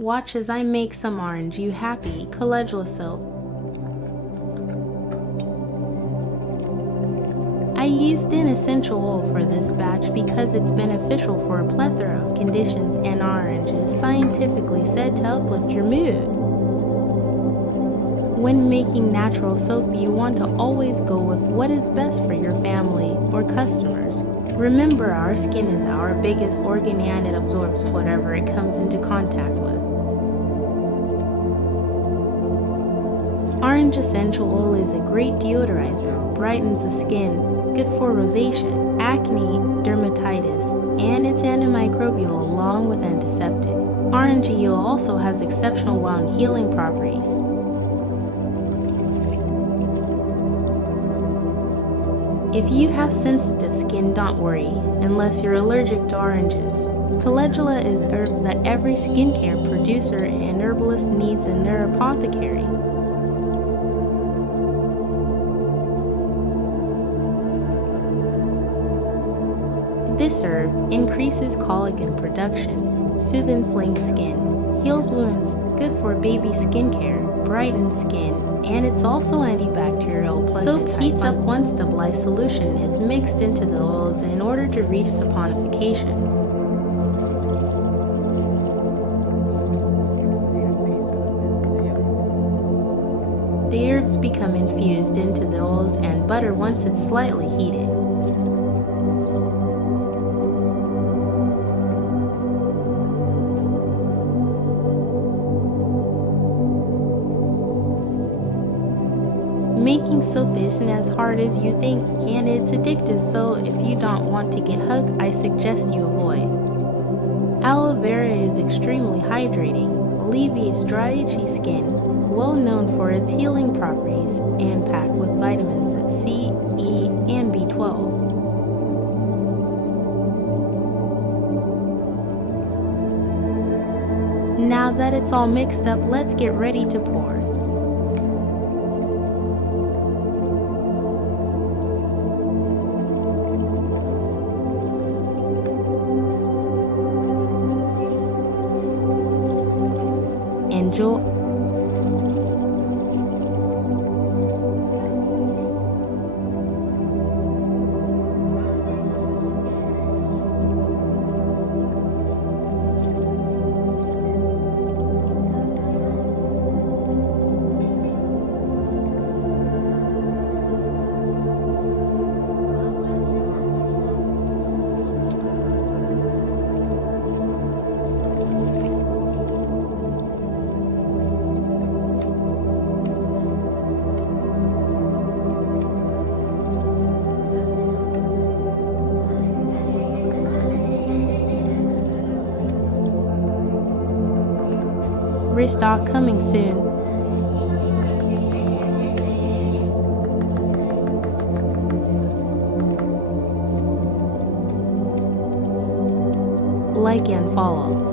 Watch as I make some orange you happy Calendula soap. I used an essential oil for this batch because it's beneficial for a plethora of conditions, and orange is scientifically said to uplift your mood. When making natural soap, you want to always go with what is best for your family or customers. Remember, our skin is our biggest organ and it absorbs whatever it comes into contact with. Orange essential oil is a great deodorizer, brightens the skin, good for rosacea, acne, dermatitis, and it's antimicrobial along with antiseptic. Orange oil also has exceptional wound healing properties. If you have sensitive skin, don't worry, unless you're allergic to oranges. Calendula is herb that every skincare producer and herbalist needs in their apothecary. This herb increases collagen production, soothes inflamed skin, heals wounds, good for baby skincare, brightens skin, and it's also antibacterial. Soap heats up once the lye solution is mixed into the oils in order to reach saponification. The herbs become infused into the oils and butter once it's slightly heated. Making soap isn't as hard as you think, and it's addictive, so if you don't want to get hooked, I suggest you avoid. Aloe vera is extremely hydrating, alleviates dry, itchy skin, well known for its healing properties, and packed with vitamins C, E, and B12. Now that it's all mixed up, let's get ready to pour. Enjoy. Restock coming soon. Like and follow.